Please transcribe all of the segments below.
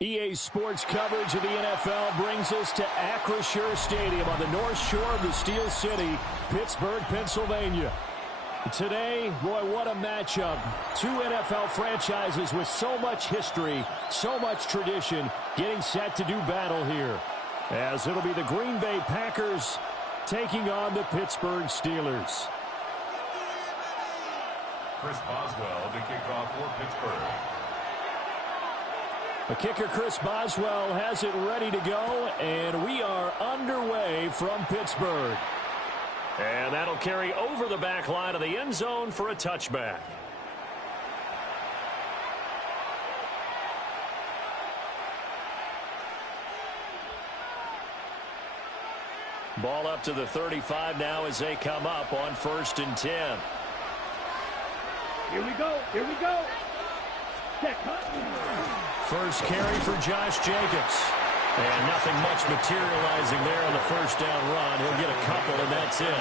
EA Sports coverage of the NFL brings us to Acrisure Stadium on the north shore of the Steel City, Pittsburgh, Pennsylvania. Today, boy, what a matchup. Two NFL franchises with so much history, so much tradition, getting set to do battle here. As it'll be the Green Bay Packers taking on the Pittsburgh Steelers. Chris Boswell to kick off for Pittsburgh. The kicker, Chris Boswell, has it ready to go, and we are underway from Pittsburgh. And that'll carry over the back line of the end zone for a touchback. Ball up to the 35 now as they come up on 1st and 10. Here we go. Here we go. First carry for Josh Jacobs. And nothing much materializing there on the first down run. He'll get a couple, and that's it.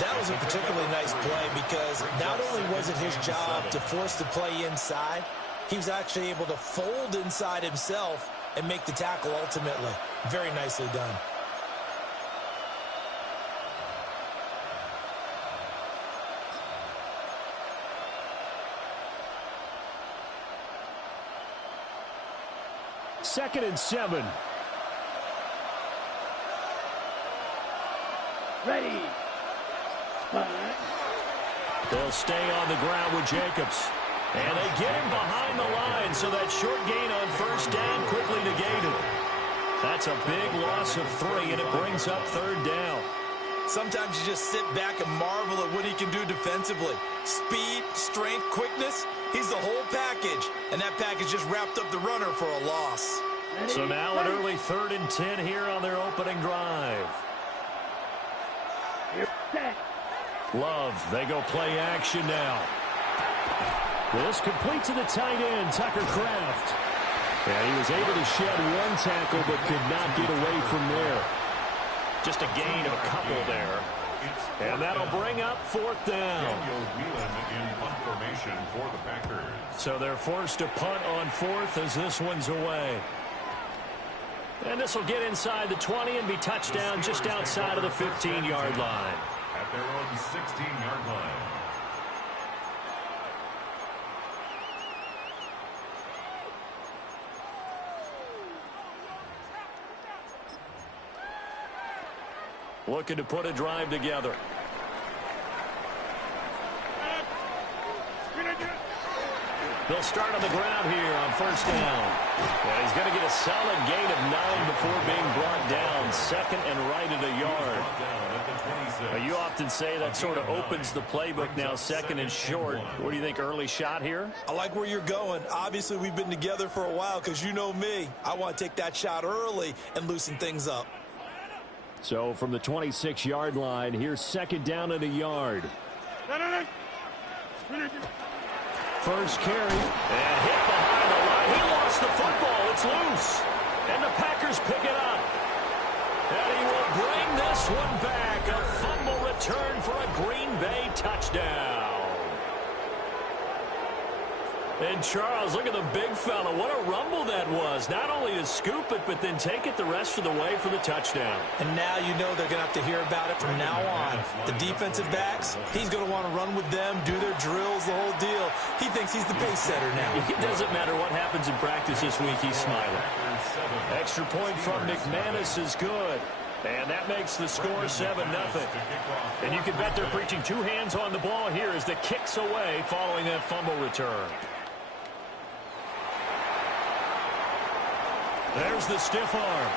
That was a particularly nice play because not only was it his job to force the play inside, he was actually able to fold inside himself and make the tackle ultimately. Very nicely done. Second and 7. Ready. They'll stay on the ground with Jacobs. And they get him behind the line, so that short gain on first down quickly negated. That's a big loss of 3, and it brings up 3rd down. Sometimes you just sit back and marvel at what he can do defensively. Speed, strength, quickness, he's the whole package. And that package just wrapped up the runner for a loss. So now an early 3rd and 10 here on their opening drive. Love, they go play action now. This complete to the tight end, Tucker Kraft. And he was able to shed one tackle but could not get away from there. Just a gain of a couple there. And that'll bring up 4th down. So they're forced to punt on 4th as this one's away. And this will get inside the 20 and be touchdown just outside of the 15-yard line. At their own 16-yard line. Looking to put a drive together. They'll start on the ground here on 1st down. And he's going to get a solid gain of 9 before being brought down. 2nd and right at a yard. Now, you often say that sort of opens the playbook now, 2nd and short. What do you think, early shot here? I like where you're going. Obviously, we've been together for a while because you know me. I want to take that shot early and loosen things up. So from the 26-yard line, here's 2nd down and a yard. First carry, and hit behind the line. He lost the football. It's loose. And the Packers pick it up. And he will bring this one back. A fumble return for a Green Bay touchdown. And Charles, look at the big fella. What a rumble that was. Not only to scoop it, but then take it the rest of the way for the touchdown. And now you know they're going to have to hear about it from now on. The defensive backs, he's going to want to run with them, do their drills, the whole deal. He thinks he's the pace setter now. It doesn't matter what happens in practice this week, he's smiling. Extra point from McManus is good. And that makes the score 7-0. And you can bet they're preaching 2 hands on the ball here as the kick's away following that fumble return. There's the stiff arm.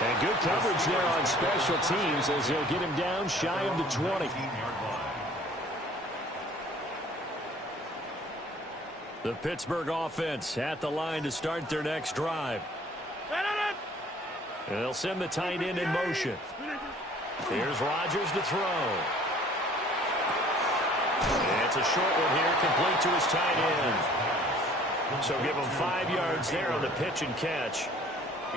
And good coverage there on special teams as they'll get him down shy of the 20. The Pittsburgh offense at the line to start their next drive. And they'll send the tight end in motion. Here's Rodgers to throw. And it's a short one here, complete to his tight end. So give him 5 yards there on the pitch and catch.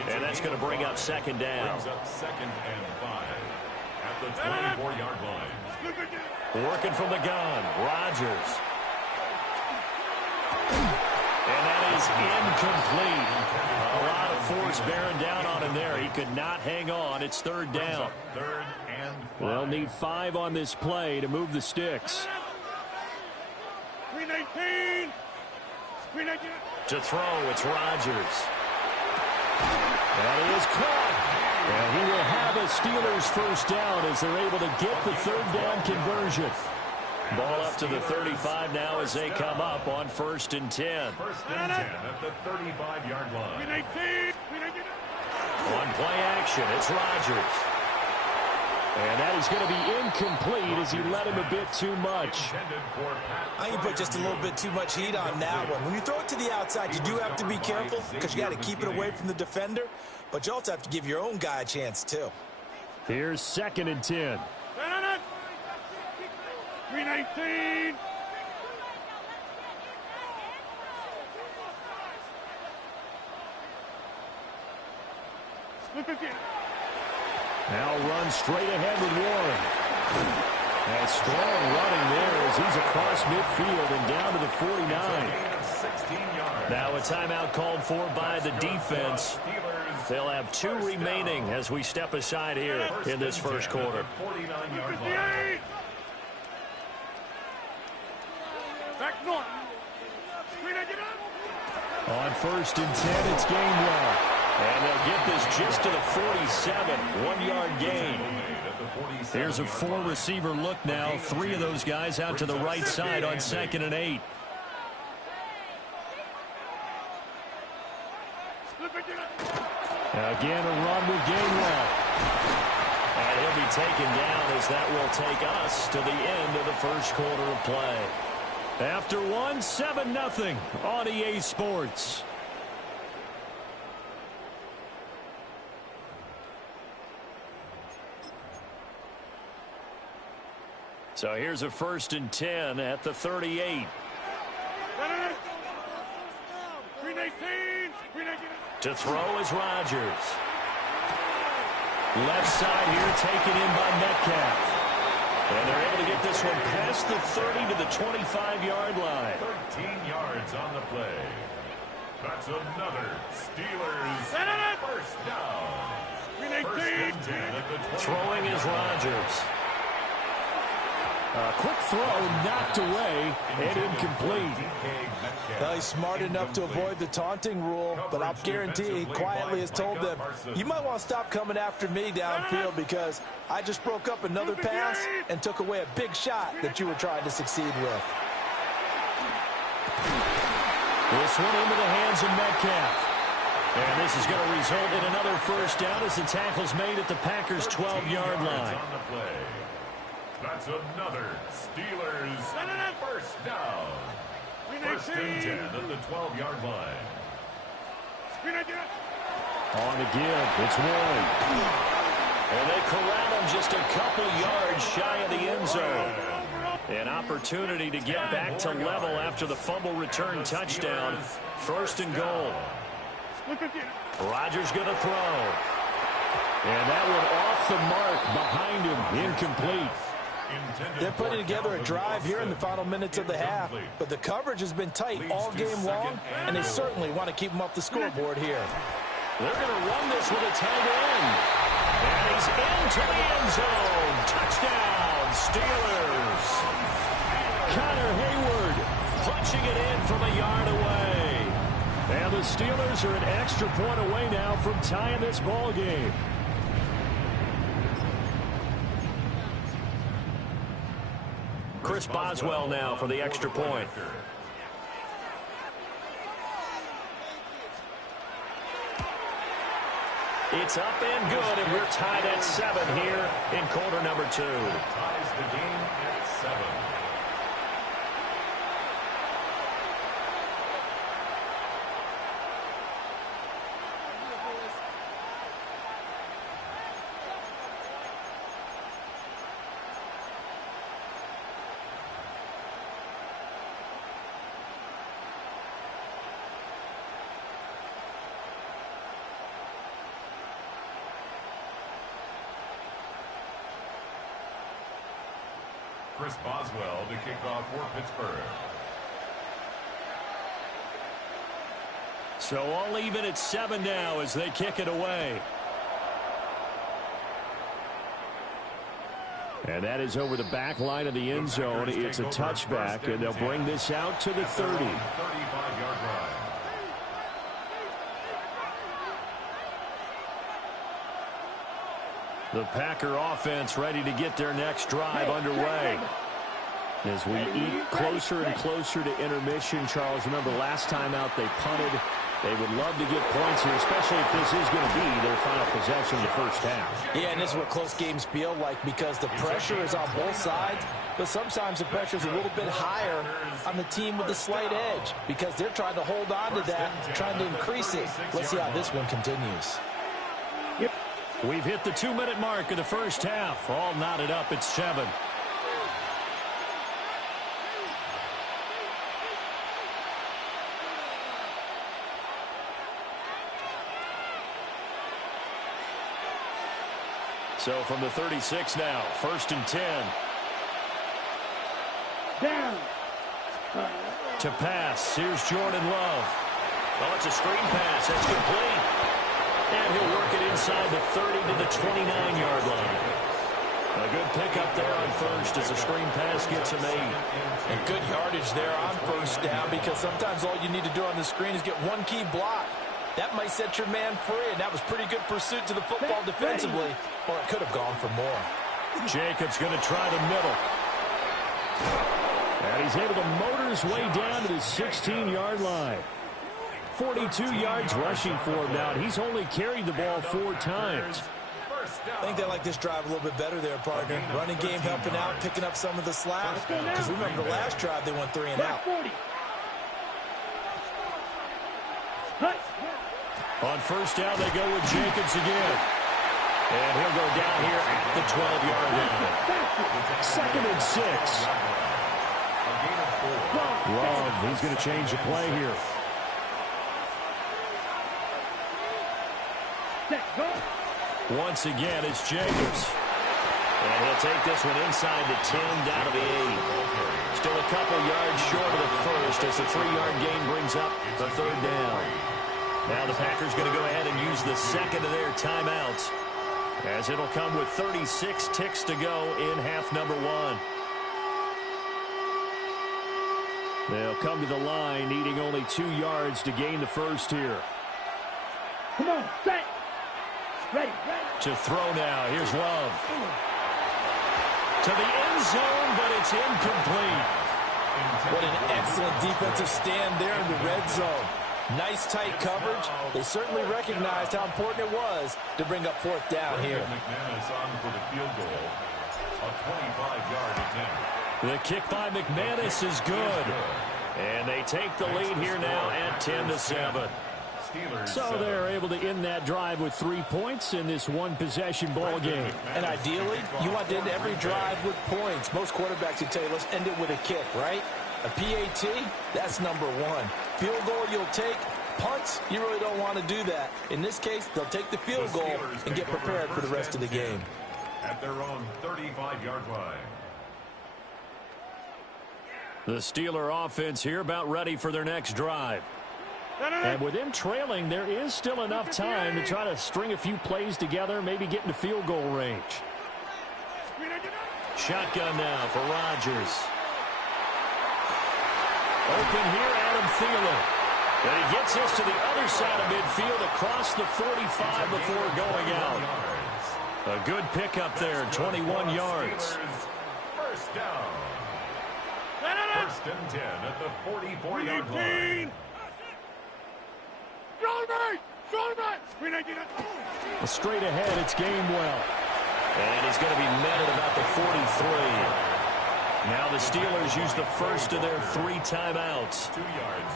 And that's going to bring up 2nd down. Brings up 2nd and 5 at the 24-yard line. Working from the gun, Rodgers. And that is incomplete. A lot of force bearing down on him there. He could not hang on. It's third down. They'll need 5 on this play to move the sticks. To throw, it's Rodgers. And he is caught. And he will have a Steelers first down as they're able to get the third down conversion. Ball up to the 35 now as they come up on 1st and 10. 1st and 10 at the 35-yard line. On play action, it's Rodgers. And that is going to be incomplete as he let him a bit too much. I think you put just a little bit too much heat on that one. When you throw it to the outside, you do have to be careful because you got to keep it away from the defender. But you also have to give your own guy a chance, too. Here's 2nd and 10. 319. Now run straight ahead with Warren. And strong running there as he's across midfield and down to the 49. Now a timeout called for by the defense. They'll have 2 remaining as we step aside here in this first quarter. Back north. On 1st and 10, it's Gainwell. And they'll get this just to the 47, 1-yard gain. Here's a 4-receiver look now. 3 of those guys out to the right side on 2nd and 8. Again, a run with Gainwell. And he'll be taken down as that will take us to the end of the first quarter of play. After 1, 7-0 on EA Sports. So here's a 1st and 10 at the 38. To throw is Rodgers. Left side here taken in by Metcalf. And they're able to get this one past the 30 to the 25-yard line. 13 yards on the play. That's another Steelers first down. 1st and 10 at the 20. Throwing is Rodgers. A quick throw knocked away and incomplete. He's smart enough to avoid the taunting rule, but I'll guarantee he quietly has told them, you might want to stop coming after me downfield because I just broke up another pass and took away a big shot that you were trying to succeed with. This one into the hands of Metcalf. And this is going to result in another first down as the tackle's made at the Packers' 12-yard line. That's another Steelers first down. 1st and 10 at the 12-yard line. On the give, it's Warren. And they corral him just a couple yards shy of the end zone. An opportunity to get back to level after the fumble return touchdown. 1st and goal. Rodgers going to throw. And that one off the mark behind him, incomplete. They're putting together a drive here in the final minutes of the half, but the coverage has been tight all game long, and they certainly want to keep them off the scoreboard here. They're going to run this with a tight end. And he's into the end zone. Touchdown, Steelers. Connor Hayward Punching it in from a yard away. And the Steelers are an extra point away now from tying this ball game. Chris Boswell now for the extra point. It's up and good, and we're tied at 7 here in quarter number 2. Ties the game at 7. Chris Boswell to kick off for Pittsburgh. So all even at 7 now as they kick it away. And that is over the back line of the end zone. It's a touchback, and they'll bring this out to the 30. 35-yard line. The Packer offense ready to get their next drive underway. As we eat closer and closer to intermission, Charles, remember last time out they punted. They would love to get points here, especially if this is going to be their final possession of the first half. Yeah, and this is what close games feel like because the pressure is on both sides, but sometimes the pressure is a little bit higher on the team with the slight edge because they're trying to hold on to that, trying to increase it. Let's see how this one continues. We've hit the 2-minute mark of the first half. All knotted up at 7. So from the 36 now, 1st and 10. Down. To pass, here's Jordan Love. Oh, it's a screen pass. That's complete. And he'll work it inside the 30 to the 29-yard line. A good pickup there on first as the screen pass gets him 8. And good yardage there on first down because sometimes all you need to do on the screen is get one key block. That might set your man free, and that was pretty good pursuit to the football defensively, or it could have gone for more. Jacobs going to try the middle. And he's able to motor his way down to the 16-yard line. 42 yards rushing for him now, and he's only carried the ball 4 times. I think they like this drive a little bit better there, partner. Running game helping out, picking up some of the slack. Because remember the last drive, they went 3 and out. On first down, they go with Jacobs again. And he'll go down here at the 12-yard line. 2nd and 6. Love, he's going to change the play here. Once again, it's Jacobs. And he'll take this one inside the 10, down to the 8. Still a couple yards short of the first as the 3-yard gain brings up the 3rd down. Now the Packers going to go ahead and use the 2nd of their timeouts as it'll come with 36 ticks to go in half number 1. They'll come to the line needing only 2 yards to gain the first here. Come on, set. Ready. To throw now. Here's Love. To the end zone, but it's incomplete. What an excellent defensive stand there in the red zone. Nice tight coverage. They certainly recognized how important it was to bring up 4th down here. McManus on for the field goal. A 25-yard attempt. The kick by McManus is good. And they take the lead here now at 10-7. So they're able to end that drive with 3 points in this one-possession ball game. And ideally, you want to end every drive with points. Most quarterbacks would tell you, let's end it with a kick, right? A PAT, that's number 1. Field goal you'll take. Punts, you really don't want to do that. In this case, they'll take the field goal and get prepared for the rest of the game. At their own 35-yard line. The Steeler offense here about ready for their next drive. And with them trailing, there is still enough time to try to string a few plays together, maybe get into field goal range. Shotgun now for Rodgers. Open here, Adam Thielen. And he gets this to the other side of midfield across the 45 before going out. A good pickup there, 21 yards. First down. 1st and 10 at the 44-yard line. Straight ahead, it's Gamewell. And he's going to be met at about the 43. Now the Steelers use the first of their 3 timeouts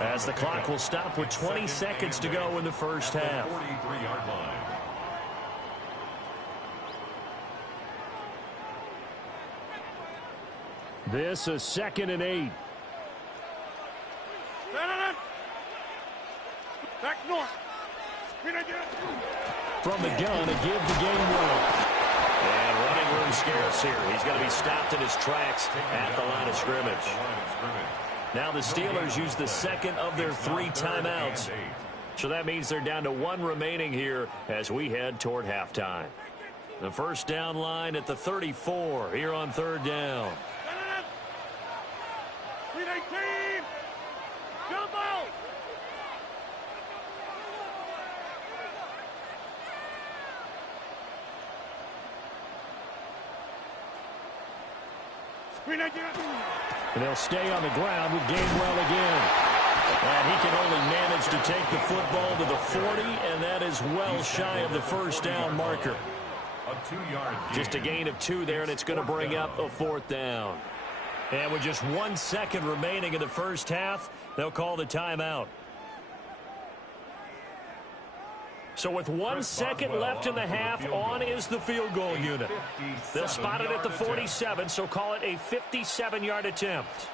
as the clock will stop with 20 seconds to go in the first half. 43-yard line. This is 2nd and 8. Back north. From the gun, a give to Gamewell. And running room scarce here. He's going to be stopped in his tracks at the line of scrimmage. Now the Steelers use the 2nd of their 3 timeouts. So that means they're down to 1 remaining here as we head toward halftime. The first down line at the 34 here on 3rd down. Jump out! And they'll stay on the ground with Gainwell again. And he can only manage to take the football to the 40, and that is well shy of the first down marker. Just a gain of 2 there, and it's going to bring up a 4th down. And with just 1 second remaining in the first half, they'll call the timeout. So with 1 second left in the half, on is the field goal unit. They'll spot it at the 47, so call it a 57-yard attempt.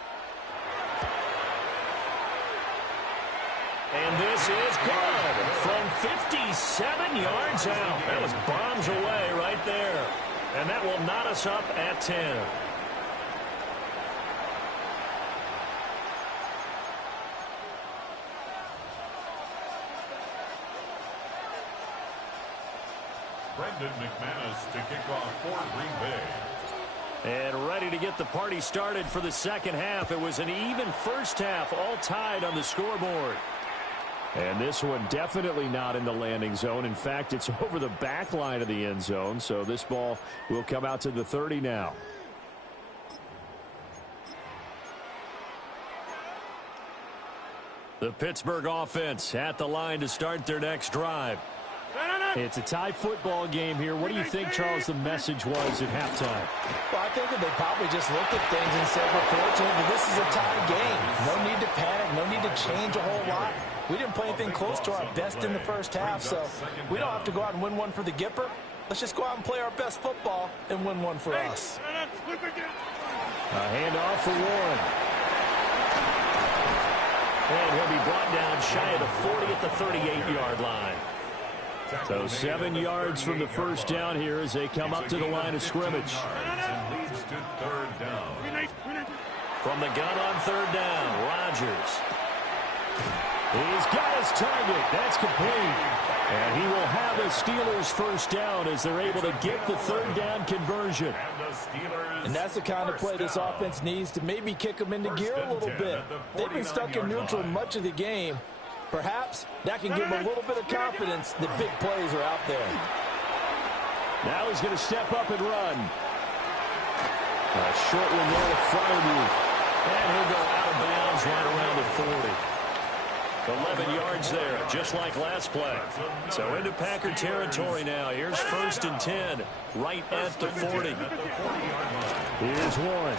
And this is good from 57 yards out. That was bombs away right there. And that will knot us up at 10. Brendan McManus to kick off for Green Bay. And ready to get the party started for the second half. It was an even first half, all tied on the scoreboard. And this one definitely not in the landing zone. In fact, it's over the back line of the end zone. So this ball will come out to the 30 now. The Pittsburgh offense at the line to start their next drive. It's a tie football game here. What do you think, Charles, the message was at halftime? Well, I think that they probably just looked at things and said, we're fortunate that this is a tie game. No need to panic. No need to change a whole lot. We didn't play anything close to our best in the first half, so we don't have to go out and win one for the Gipper. Let's just go out and play our best football and win one for us. A handoff for Warren. And he'll be brought down shy of the 40 at the 38-yard line. So 7 yards from the first down here as they come up to the line of scrimmage. From the gun on 3rd down, Rodgers. He's got his target. That's complete. And he will have a Steelers first down as they're able to get the 3rd down conversion. And that's the kind of play this offense needs to maybe kick them into gear a little bit. They've been stuck in neutral much of the game. Perhaps that can give them a little bit of confidence that big plays are out there. Now he's going to step up and run. A short one there to Freiermuth. And he'll go out of bounds right around the 40. 11 yards there, just like last play. So into Packer territory now. Here's 1st and 10, right at the 40. Here's Warren.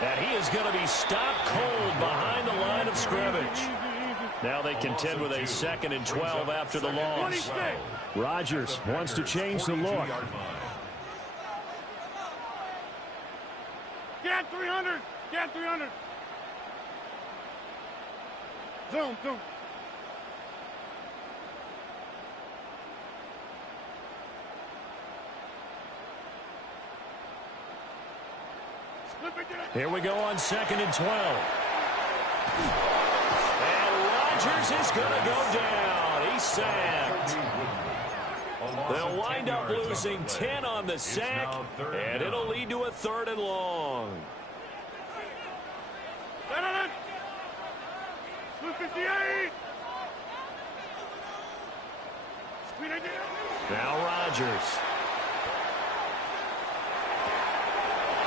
And he is going to be stopped cold behind the line of scrimmage. Now they contend with a 2nd and 12 after the loss. Rodgers wants to change the look. Get 300! Get 300! Zoom. Here we go on 2nd and 12. And Rodgers is going to go down. He's sacked. They'll wind up losing 10 on the sack, and it'll lead to a 3rd and long. 58. Now Rodgers.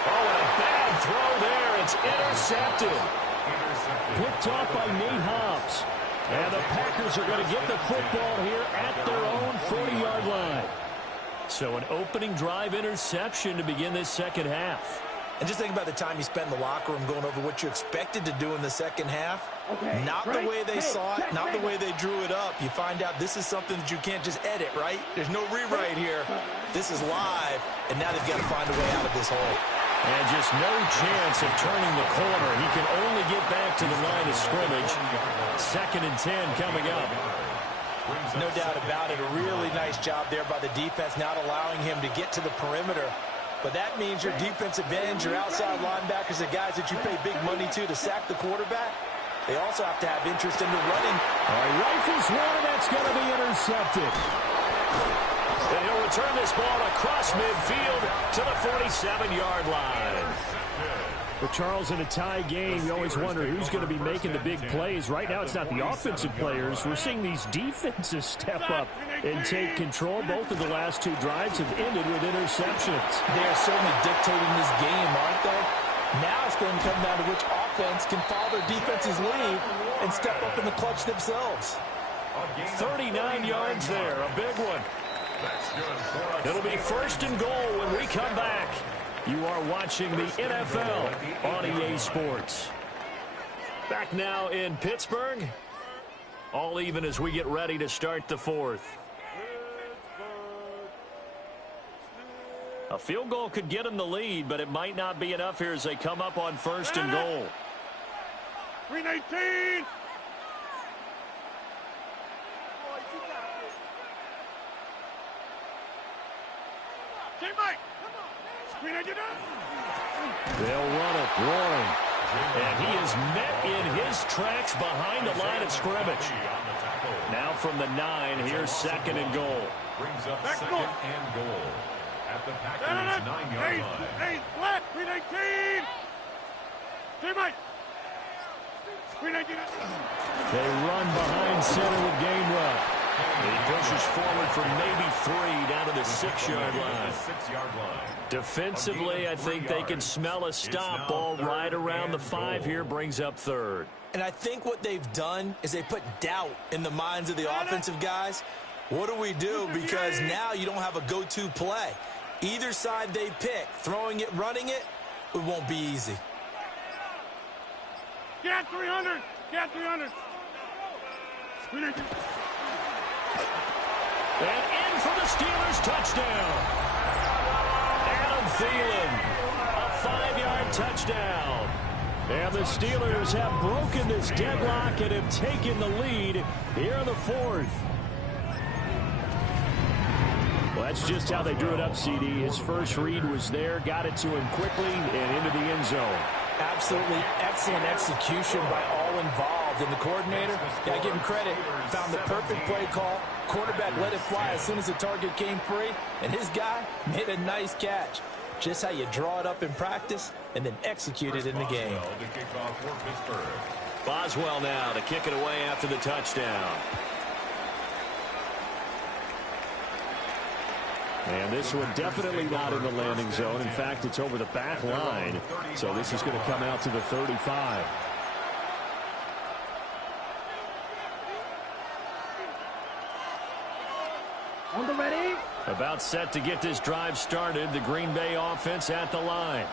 Oh, and a bad throw there. It's intercepted. Picked off by Nate Hobbs. And the Packers are going to get the football here at their own 40-yard line. So an opening drive interception to begin this second half. And just think about the time you spent in the locker room going over what you expected to do in the second half. Okay, not the way they saw it, not the way they drew it up. You find out this is something that you can't just edit, right? There's no rewrite here. This is live, and now they've got to find a way out of this hole. And just no chance of turning the corner. He can only get back to the line of scrimmage. 2nd and 10 coming up. No doubt about it. A really nice job there by the defense, not allowing him to get to the perimeter. But that means your defensive ends, your outside linebackers, the guys that you pay big money to sack the quarterback, they also have to have interest in the running. All right, rifles one, and that's going to be intercepted. And he'll return this ball across midfield to the 47-yard line. But Charles, in a tie game, you always wonder who's going to be making the big plays. Right now, it's not the offensive players. We're seeing these defenses step up and take control. Both of the last two drives have ended with interceptions. They are certainly dictating this game, aren't they? Now it's going to come down to which offense can follow their defense's lead and step up in the clutch themselves. 39 yards there, a big one. It'll be first and goal when we come back. You are watching the NFL on EA Sports. Back now in Pittsburgh. All even as we get ready to start the fourth. A field goal could get them the lead, but it might not be enough here as they come up on first and goal. 319. They'll run it. Roaring. And he is met in his tracks behind the line of scrimmage. Now from the 9, here's second and goal. Brings up second and goal at the Packers' 9-yard line. Hey, flat, 319. Teammate. 319. They run behind center with game run. He pushes forward for maybe 3 down to the 6-yard line. Defensively, I think they can smell a stop. Ball right around the 5 here, brings up third. And I think what they've done is they put doubt in the minds of the offensive guys. What do we do? Because now you don't have a go-to play. Either side they pick, throwing it, running it, it won't be easy. Get 300. Get 300. And in for the Steelers, touchdown. Adam Thielen, a 5-yard touchdown. And the Steelers have broken this deadlock and have taken the lead here in the fourth. Well, that's just how they drew it up, CD. His first read was there, got it to him quickly, and into the end zone. Absolutely excellent execution by all involved. And the coordinator, got to give him credit, found the perfect play call. Quarterback let it fly as soon as the target came free, and his guy made a nice catch. Just how you draw it up in practice and then execute it in the game. Boswell now to kick it away after the touchdown. And this one definitely not in the landing zone. In fact, it's over the back line. So this is going to come out to the 35. On the ready. About set to get this drive started. The Green Bay offense at the line.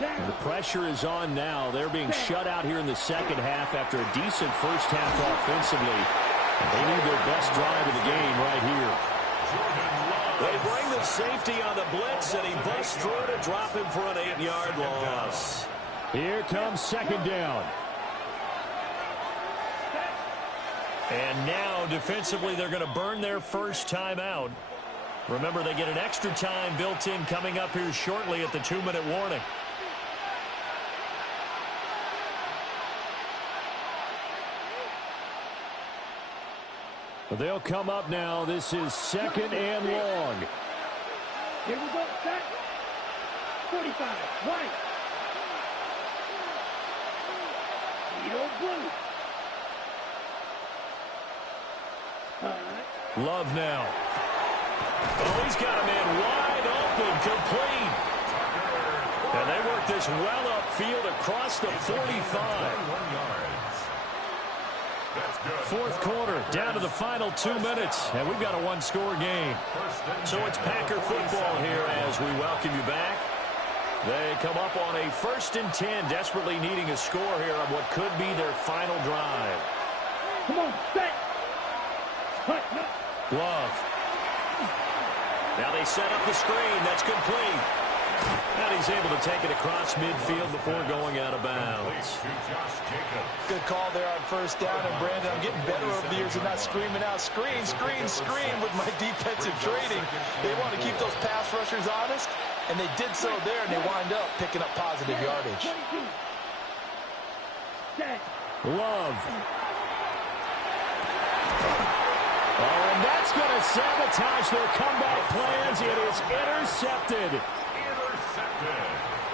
And the pressure is on now. They're being shut out here in the second half after a decent first half offensively. And they need their best drive of the game right here. They bring the safety on the blitz, and he busts through to drop him for an 8-yard loss. Here comes second down. And now, defensively, they're going to burn their first time out. Remember, they get an extra time built in coming up here shortly at the 2-minute warning. They'll come up now. This is second and long. Here we go. Set. 45. Right. Needle blue. Love now. Oh, he's got a man wide open, complete. And they work this well upfield across the 45. Fourth quarter, down to the final 2 minutes, and we've got a one-score game. So it's Packer football here as we welcome you back. They come up on a 1st and 10, desperately needing a score here on what could be their final drive. Come on, set. Love. Now they set up the screen. That's complete. And he's able to take it across midfield before going out of bounds. Good call there on first down. And, Brandon, I'm getting better over the years of not screaming out, screen, screen, screen with my defensive trading. They want to keep those pass rushers honest, and they did so there, and they wind up picking up positive yardage. Set. Love. Oh, and that's going to sabotage their comeback plans. It is intercepted.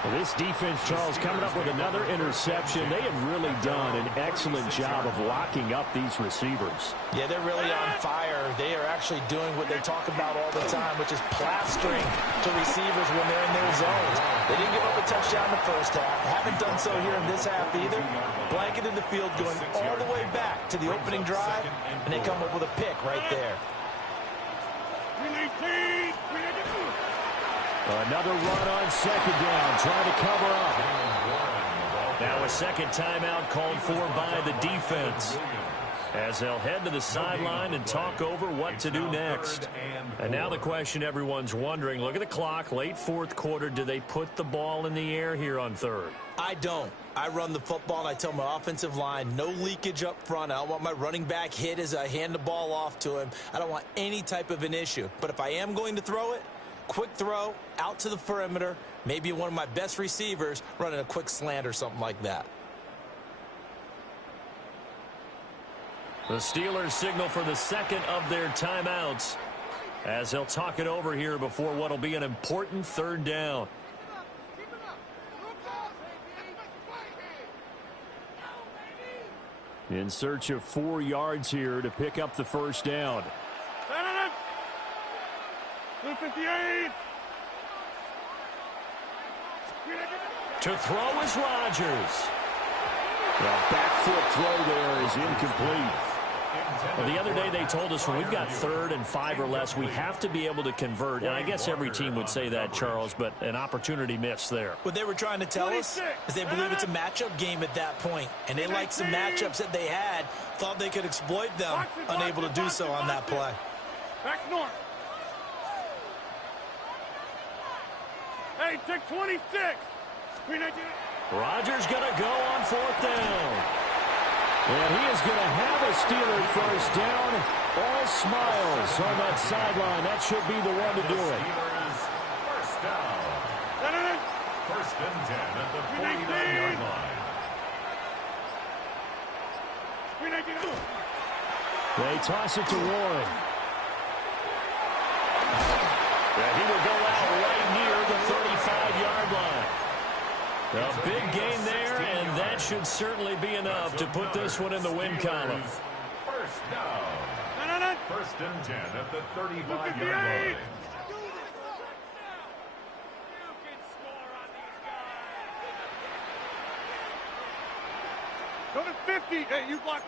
Well, this defense, Charles, coming up with another interception. They have really done an excellent job of locking up these receivers. Yeah, they're really on fire. They are actually doing what they talk about all the time, which is plastering to receivers when they're in their zones. They didn't give up a touchdown in the first half. Haven't done so here in this half either. Blanketed the field going all the way back to the opening drive, and they come up with a pick right there. Another run on second down, trying to cover up. Now a second timeout called for by the defense, as they'll head to the sideline and talk over what to do next. And now the question everyone's wondering, look at the clock, late fourth quarter, do they put the ball in the air here on third? I don't. I run the football, and I tell my offensive line, no leakage up front. I don't want my running back hit as I hand the ball off to him. I don't want any type of an issue. But if I am going to throw it, quick throw, out to the perimeter, maybe one of my best receivers running a quick slant or something like that. The Steelers signal for the second of their timeouts, as they'll talk it over here before what will be an important third down. In search of 4 yards here to pick up the first down. 58. To throw is Rodgers. The back foot throw there is incomplete. Well, the other day they told us when we've got 3rd and 5 or less, we have to be able to convert. And I guess every team would say that, Charles, but an opportunity missed there. What they were trying to tell us is they believe it's a matchup game at that point. And they liked some matchups that they had, thought they could exploit them, unable to do so on that play. Back north. Hey, take 26. Rodgers going to go on 4th down. And he is going to have a Steeler first down. All smiles on that sideline. That should be the one to do it. First down. 1st and 10 at the 49-yard line. They toss it to Warren. Yeah, he will go out right near the 35-yard line. A big gain there, and that should certainly be enough to put this one in the win column. First down. 1st and 10 at the 35-yard line. Go to 50. Hey, you block.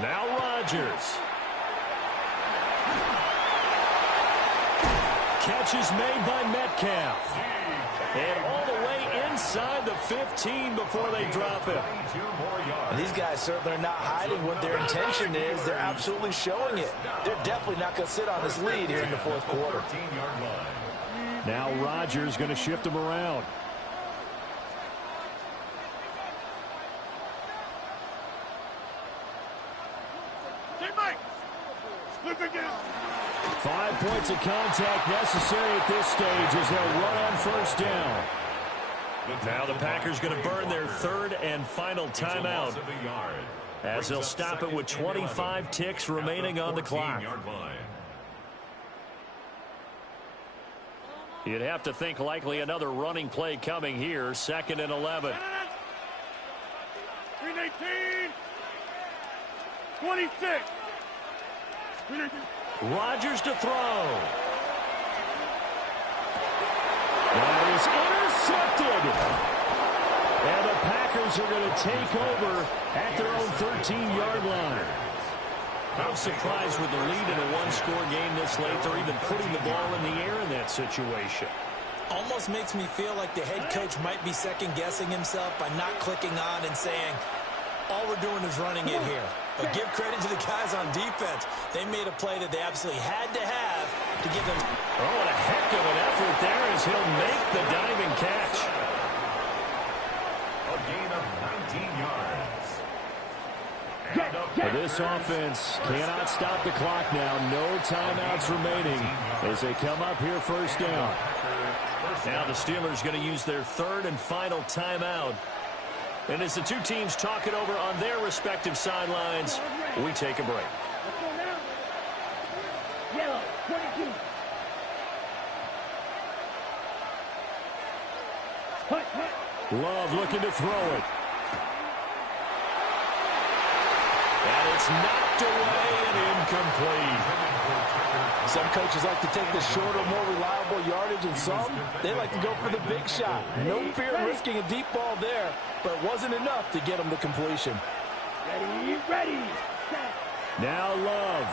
Now Rodgers. Catch is made by Metcalf. And all the way inside the 15 before they drop it. And these guys certainly are not hiding what their intention is. They're absolutely showing it. They're definitely not going to sit on this lead here in the fourth quarter. Now Rodgers going to shift him around. Hey, Mike. Look again. 5 points of contact necessary at this stage as they'll run on first down. Now the Packers going to burn their 3rd and final timeout, as they'll stop it with 25 ticks remaining on the clock. You'd have to think likely another running play coming here. 2nd and 11. 318. 26. Rodgers to throw. That is intercepted. And the Packers are going to take over at their own 13-yard line. I'm surprised with the lead in a one-score game this late. They're even putting the ball in the air in that situation. Almost makes me feel like the head coach might be second-guessing himself by not clicking on and saying, all we're doing is running it here. But give credit to the guys on defense. They made a play that they absolutely had to have to give them. Oh, what a heck of an effort there as he'll make the diving catch. A gain of 19 yards. But this offense cannot stop the clock now. No timeouts remaining as they come up here first down. Now the Steelers going to use their 3rd and final timeout And as the two teams talk it over on their respective sidelines, we take a break. Let's go now. Yellow, 22. Hut, hut. Love looking to throw it. And it's knocked away and incomplete. Some coaches like to take the shorter, more reliable yardage, and some, they like to go for the big shot. No fear of risking a deep ball there, but it wasn't enough to get them to completion. Ready, ready, set. Now Love.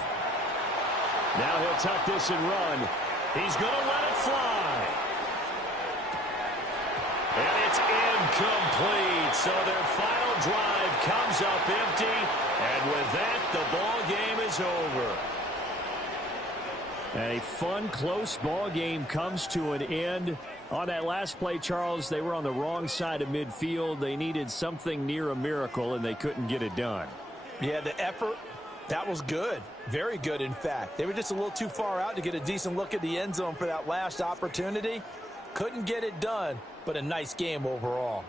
Now he'll tuck this and run. He's going to let it fly. And it's incomplete. So their final drive comes up empty. And with that, the ball game is over. A fun, close ball game comes to an end. On that last play, Charles, they were on the wrong side of midfield. They needed something near a miracle, and they couldn't get it done. Yeah, the effort, that was good. Very good, in fact. They were just a little too far out to get a decent look at the end zone for that last opportunity. Couldn't get it done, but a nice game overall.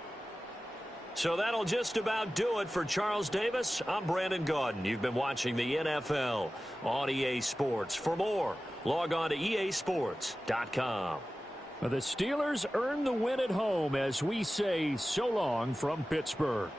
So that'll just about do it for Charles Davis. I'm Brandon Gaudin. You've been watching the NFL on EA Sports. For more, log on to easports.com. The Steelers earn the win at home as we say so long from Pittsburgh.